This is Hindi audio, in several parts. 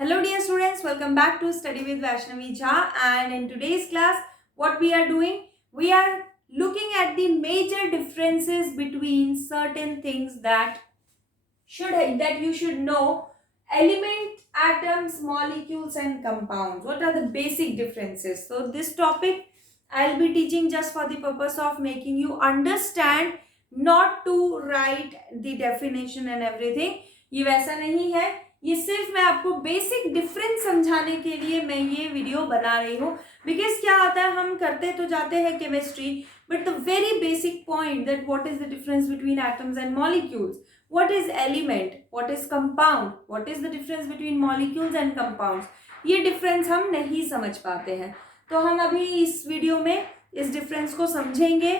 Hello dear students, welcome back to Study with Vaishnavi Jha, and in today's class what we are doing, we are looking at the major differences between certain things that you should know: element, atoms, molecules and compounds. What are the basic differences? So this topic I'll be teaching just for the purpose of making you understand, not to write the definition and everything. ये वैसा नहीं है, ये सिर्फ मैं आपको बेसिक डिफरेंस समझाने के लिए मैं ये वीडियो बना रही हूँ. बिकॉज क्या होता है, हम करते तो जाते हैं chemistry, but the very basic point that what is the difference between atoms and molecules, what is element, what is compound, what is the difference between molecules and compounds, ये डिफरेंस हम नहीं समझ पाते हैं. तो हम अभी इस वीडियो में इस डिफरेंस को समझेंगे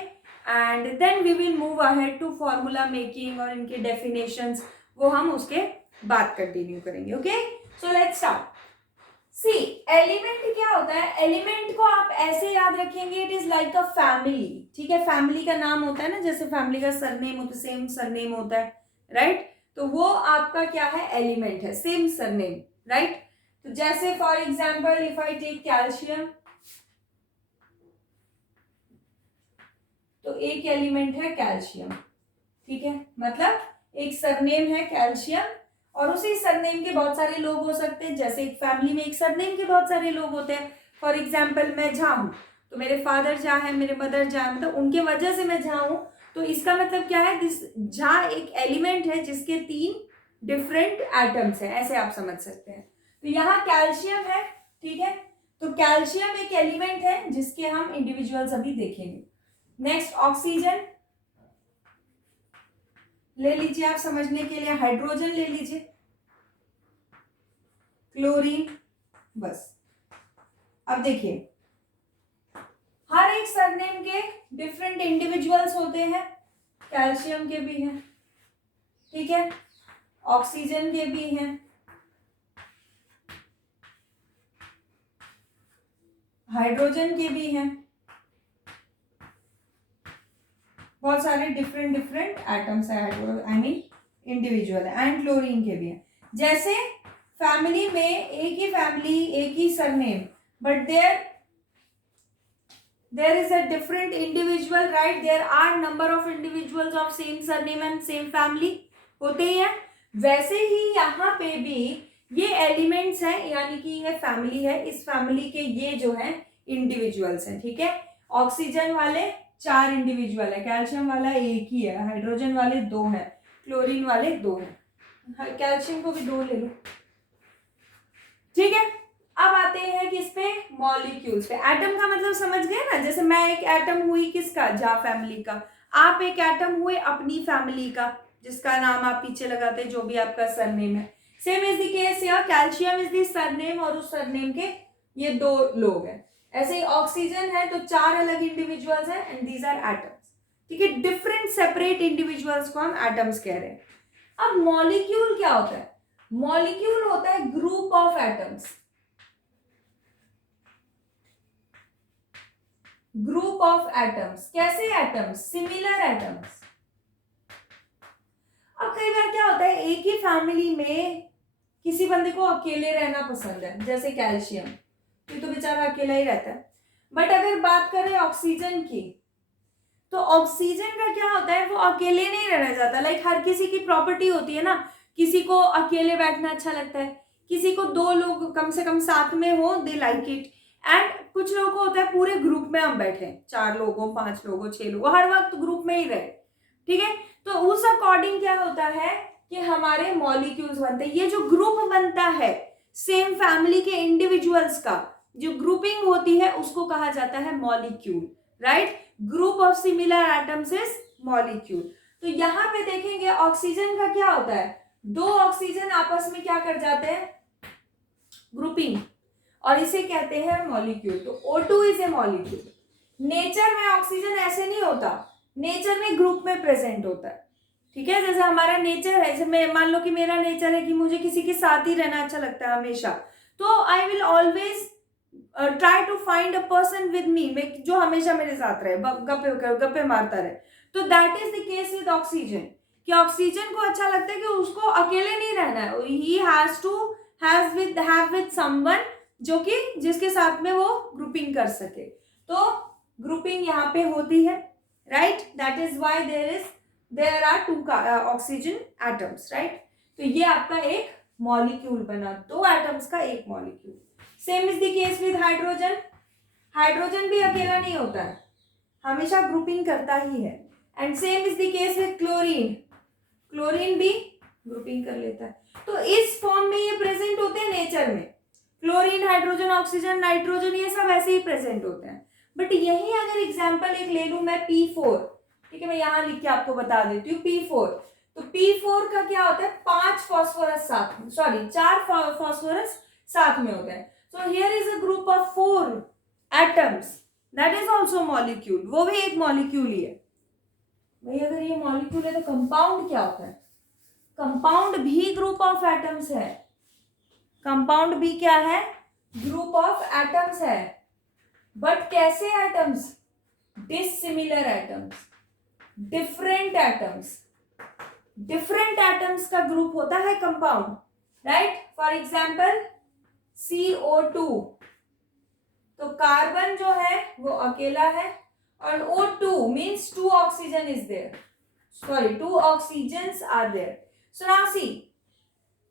and then we will move ahead to formula making और इनके डेफिनेशंस, वो हम उसके बाद कंटिन्यू करेंगे. Okay, so let's start. See, element क्या होता है? एलिमेंट को आप ऐसे याद रखेंगे, it is like a family. ठीक है, फैमिली का नाम होता है ना, जैसे फैमिली का सरनेम होता है, सेम सरनेम होता है, राइट? तो वो आपका क्या है? एलिमेंट है, सेम सरनेम, राइट? तो जैसे for example if I take calcium, तो एक एलिमेंट है कैल्शियम. ठीक है, मतलब एक सरनेम है कैल्शियम और उसी सरनेम के बहुत सारे लोग हो सकते हैं. जैसे एक फैमिली में एक सरनेम के बहुत सारे लोग होते हैं. फॉर एग्जाम्पल मैं झा हूं, तो मेरे फादर झा है, मेरे मदर झा है, मतलब उनके वजह से मैं झा हूं. तो इसका मतलब क्या है? दिस झा एक एलिमेंट है जिसके 3 डिफरेंट एटम्स है, ऐसे आप समझ सकते हैं. तो यहाँ कैल्शियम है, ठीक है, तो कैल्शियम एक एलिमेंट है जिसके हम इंडिविजुअल्स अभी देखेंगे. नेक्स्ट ऑक्सीजन ले लीजिए आप समझने के लिए, हाइड्रोजन ले लीजिए, क्लोरीन, बस. अब देखिए, हर एक सरनेम के डिफरेंट इंडिविजुअल्स होते हैं. कैल्शियम के भी हैं, ठीक है, ऑक्सीजन के भी हैं, हाइड्रोजन के भी हैं, बहुत सारे डिफरेंट एटम्स है, आई मीन इंडिविजुअल है, एंड क्लोरीन के भी हैं. जैसे फैमिली में एक ही फैमिली, एक ही surname, but there is a different individual, right? There are number of individuals of same surname and same family होते ही हैं. वैसे ही यहाँ पे भी ये एलिमेंट्स हैं, यानी कि ये फैमिली है, इस फैमिली के ये जो है इंडिविजुअल्स हैं. ठीक है, ऑक्सीजन वाले 4 इंडिविजुअल है, कैल्शियम वाला एक ही है, हाइड्रोजन वाले 2 हैं, क्लोरीन वाले 2 हैं, कैल्शियम को भी 2 ले लो. ठीक है, अब आते हैं किस पे? मॉलिक्यूल्स पे. एटम का मतलब समझ गए ना? जैसे मैं एक एटम हुई किसका? जा फैमिली का. आप एक एटम हुए अपनी फैमिली का, जिसका नाम आप पीछे लगाते हैं, जो भी आपका सरनेम है. Same is the case here, calcium is the surname और उस सरनेम के ये 2 लोग हैं. ऐसे ही ऑक्सीजन है तो 4 अलग इंडिविजुअल्स हैं एंड दीज आर एटम्स. ठीक है, डिफरेंट सेपरेट इंडिविजुअल्स को हम एटम्स कह रहे हैं. अब मॉलिक्यूल क्या होता है? मॉलिक्यूल होता है group of atoms. Group of atoms. कैसे एटम्स? Similar atoms. अब कई बार क्या होता है, एक ही फैमिली में किसी बंदे को अकेले रहना पसंद है, जैसे कैल्शियम, ये तो बेचारा अकेला ही रहता है. बट अगर बात करें ऑक्सीजन की, तो ऑक्सीजन का क्या होता है, वो अकेले नहीं रहना चाहता. लाइक हर किसी की प्रॉपर्टी होती है ना, किसी को अकेले बैठना अच्छा लगता है, किसी को 2 लोग कम से कम साथ में हो, दे लाइक इट. एंड कुछ लोगों को होता है पूरे ग्रुप में हम बैठे, 4 लोगों, 5 लोगों, 6 लोगों, हर वक्त ग्रुप में ही रहे. ठीक है, तो उस अकॉर्डिंग क्या होता है कि हमारे मॉलिक्यूल्स बनते हैं. ये जो ग्रुप बनता है सेम फैमिली के इंडिविजुअल्स का, जो ग्रुपिंग होती है, उसको कहा जाता है molecule, right? Group of similar atoms is molecule. तो यहां पे देखेंगे ऑक्सीजन का क्या होता है, 2 ऑक्सीजन आपस में क्या कर जाते हैं? ग्रुपिंग, और इसे कहते हैं मॉलिक्यूल. तो O2 is a molecule. Nature में ऑक्सीजन ऐसे नहीं होता, नेचर में ग्रुप में प्रेजेंट होता है. ठीक है, जैसे हमारा नेचर है, जैसे मान लो कि मेरा नेचर है कि मुझे किसी के साथ ही रहना अच्छा लगता है हमेशा, तो I will always try to find a person with me, जो हमेशा मेरे साथ रहे, गप्पे मारता रहे. तो that is the case with oxygen, कि ऑक्सीजन को अच्छा लगता है कि उसको अकेले नहीं रहना है, he has to have with someone जो कि जिसके साथ में वो ग्रुपिंग कर सके। तो ग्रुपिंग यहाँ पे होती है, right, that is why there are 2 oxygen atoms, right. तो ये आपका एक मॉलिक्यूल बना, 2 एटम्स का एक molecule. Same is the case with hydrogen. Hydrogen भी अकेला नहीं होता है, हमेशा ग्रुपिंग करता ही है। And same is the case with chlorine. Chlorine भी ग्रुपिंग कर लेता है। तो इस फॉर्म में ये प्रेजेंट होते हैं नेचर में। क्लोरीन, हाइड्रोजन, ऑक्सीजन, नाइट्रोजन, ये सब ऐसे ही प्रेजेंट होते हैं। बट यही अगर एग्जांपल एक ले लूं मैं P4, ठीक है, मैं यहां लिख के आपको बता देती हूँ P4। तो P4 का क्या होता है, 5 फॉस्फोरस साथ में, सॉरी 4 फॉस्फोरस साथ में होते हैं। So here is a group of 4 atoms, that is also molecule, वो भी एक मॉलिक्यूल ही है। भाई अगर ये मॉलिक्यूल है तो कंपाउंड क्या होता है, कंपाउंड भी ग्रुप ऑफ एटम्स है। कंपाउंड भी क्या है, ग्रुप ऑफ एटम्स है। बट कैसे atoms, dissimilar atoms, different atoms. Different atoms का ग्रुप होता है compound, right. For example CO2, तो कार्बन जो है वो अकेला है, और O2 means 2 oxygen is there, sorry 2 oxygens are there. So now see,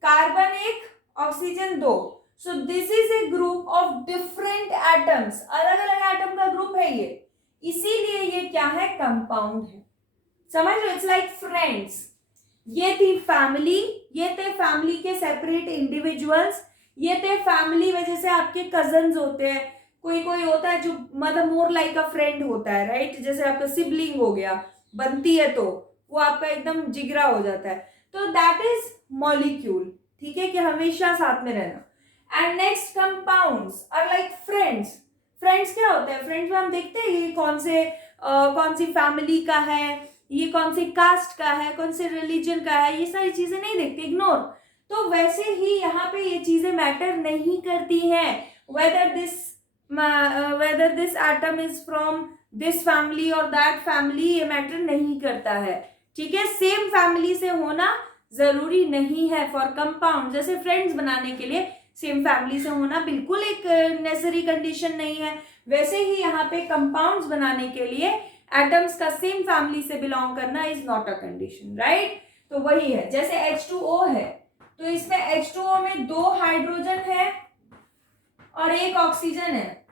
carbon 1, oxygen 2, so this is a group of different atoms, अलग अलग एटम का ग्रुप है ये, इसीलिए ये क्या है, कंपाउंड है। समझ लो, इट्स लाइक फ्रेंड्स। ये थी फैमिली, ये थे फैमिली के सेपरेट इंडिविजुअल्स, ये थे फैमिली में जैसे आपके कजन्स होते हैं, कोई कोई होता है जो मतलब मोर लाइक अ फ्रेंड होता है, राइट। जैसे आपका सिबलिंग हो गया, बनती है तो वो आपका एकदम जिगरा हो जाता है। तो दैट इज मॉलिक्यूल, ठीक है, कि हमेशा साथ में रहना। And next compounds are like friends. Friends क्या होते हैं, फ्रेंड्स में हम देखते हैं ये कौन सी फैमिली का है, ये कौन सी कास्ट का है, कौन से रिलीजन का है, ये सारी चीजें नहीं देखते, इग्नोर। तो वैसे ही यहाँ पे ये चीजें मैटर नहीं करती हैं, whether this atom is from this family or that family, ये मैटर नहीं करता है, ठीक है। सेम फैमिली से होना जरूरी नहीं है फॉर कंपाउंड। जैसे फ्रेंड्स बनाने के लिए सेम फैमिली से होना बिल्कुल एक नेसेसरी कंडीशन नहीं है, वैसे ही यहाँ पे कंपाउंड्स बनाने के लिए एटम्स का सेम फैमिली से बिलोंग करना is not a condition, right. तो वही है, जैसे H2O है, तो इसमें H2O में 2 हाइड्रोजन है और 1 ऑक्सीजन है।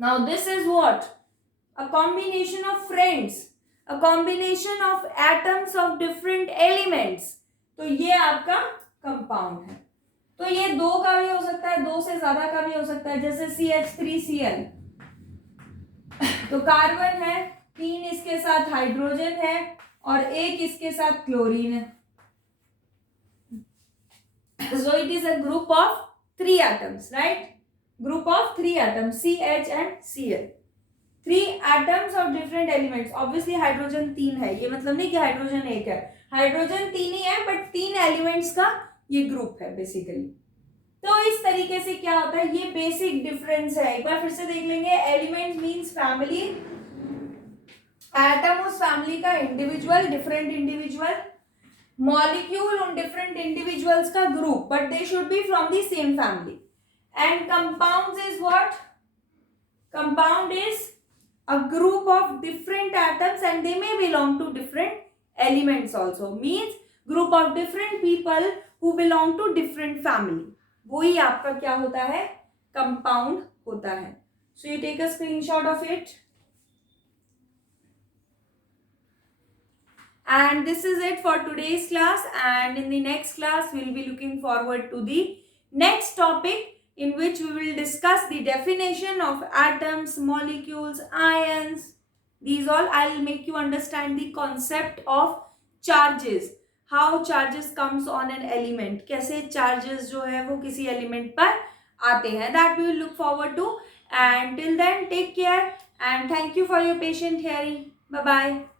Now this is what, a combination of friends, a combination of atoms of different elements. तो ये आपका कंपाउंड है। तो ये 2 का भी हो सकता है, 2 से ज्यादा का भी हो सकता है, जैसे CH3Cl, तो कार्बन है, 3 इसके साथ हाइड्रोजन है और 1 इसके साथ क्लोरीन है। So it is a group of 3 atoms, right? Group of 3 atoms, CH and Cl. 3 atoms of different elements. Obviously hydrogen 3 है, ये मतलब नहीं कि हाइड्रोजन 1 है, हाइड्रोजन 3 ही है, बट 3 एलिमेंट्स का ये ग्रुप है बेसिकली। तो इस तरीके से क्या होता है, ये बेसिक डिफरेंस है। एक बार फिर से देख लेंगे, एलिमेंट मीन्स फैमिली, एटम उस फैमिली का इंडिविजुअल, डिफरेंट इंडिविजुअल, मॉलिक्यूल उन डिफरेंट इंडिविजुअल्स का group, but they should be from the same family. And compounds is what, compound is a group of different atoms and they may belong to different elements also, means group of different people who belong to different family, वही आपका क्या होता है, कंपाउंड होता है। So you take a screenshot of it. And this is it for today's class, and in the next class we'll be looking forward to the next topic, in which we will discuss the definition of atoms, molecules, ions. These all I'll make you understand the concept of charges, how charges comes on an element, कैसे charges जो है वो किसी element पर आते हैं, that we will look forward to. And till then, take care and thank you for your patient hearing. Bye bye.